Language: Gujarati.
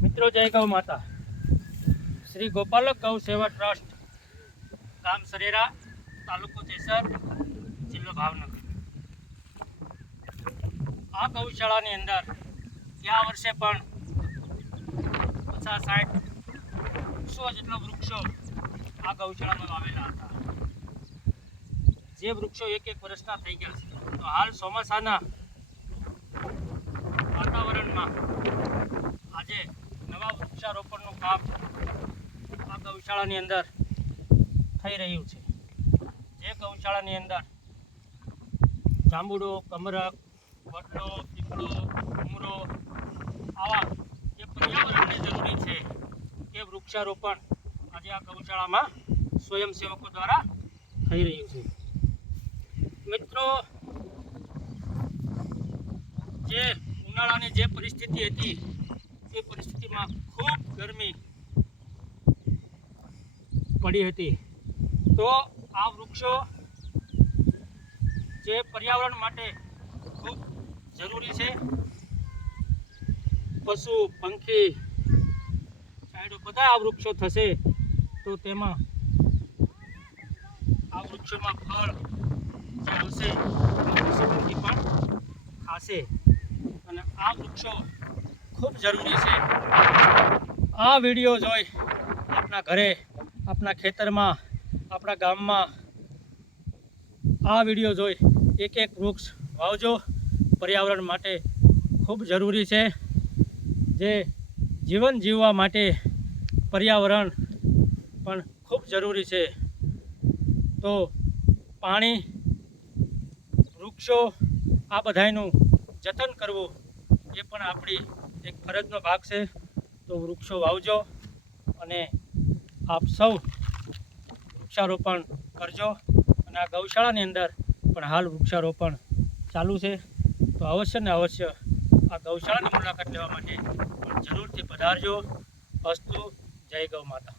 મિત્રો જય ગૌ માતા. શ્રી ગોપાલક ગૌ સેવા ટ્રસ્ટ, ગામ સરેરા, તાલુકો જેસર, જિલ્લો ભાવનગર. આ ગૌશાળાની અંદર ગયા વર્ષે પણ 50-60 જેટલા વૃક્ષો આ ગૌશાળામાં વાવેલા હતા. જે વૃક્ષો એક વર્ષના થઈ ગયા છે. તો હાલ ચોમાસાના વાતાવરણમાં આજે નવા વૃક્ષારોપણનું કામ આ ગૌશાળાની અંદર થઈ રહ્યું છે. જે ગૌશાળાની અંદર જાંબુડો, કમરક, વડલો, પીપળો, ઉમરો આવા જે પર્યાવરણને જરૂરી છે એ વૃક્ષારોપણ આજે આ ગૌશાળામાં સ્વયંસેવકો દ્વારા થઈ રહ્યું છે. મિત્રો, જે ઉનાળાની જે પરિસ્થિતિ હતી એ પરિસ્થિતિમાં ખૂબ ગરમી પડી હતી. તો આ વૃક્ષો જે પર્યાવરણ માટે ખૂબ જરૂરી છે. પશુ પંખી સાઈડો બધા આ વૃક્ષો થશે તો તેમાં આ વૃક્ષોમાં ફળ જે આવશે પશુ પંખી પણ ખાશે અને આ વૃક્ષો ખૂબ જરૂરી છે. આ વિડીયો જોઈ આપણા ઘરે, આપણા ખેતરમાં, આપણા ગામમાં આ વિડીયો જોઈ એક વૃક્ષ વાવજો. પર્યાવરણ માટે ખૂબ જરૂરી છે. જે જીવન જીવવા માટે પર્યાવરણ પણ ખૂબ જરૂરી છે. તો પાણી, વૃક્ષો આ બધાયનું જતન કરવું એ પણ આપણી એક ફરજનો ભાગ છે. તો વૃક્ષો વાવજો અને આપ સૌ વૃક્ષારોપણ કરજો. અને આ ગૌશાળાની અંદર પણ હાલ વૃક્ષારોપણ ચાલુ છે. તો અવશ્ય ને અવશ્ય આ ગૌશાળાની મુલાકાત લેવા માટે પણ જરૂરથી પધારજો. અસ્તુ. જય ગૌ માતા.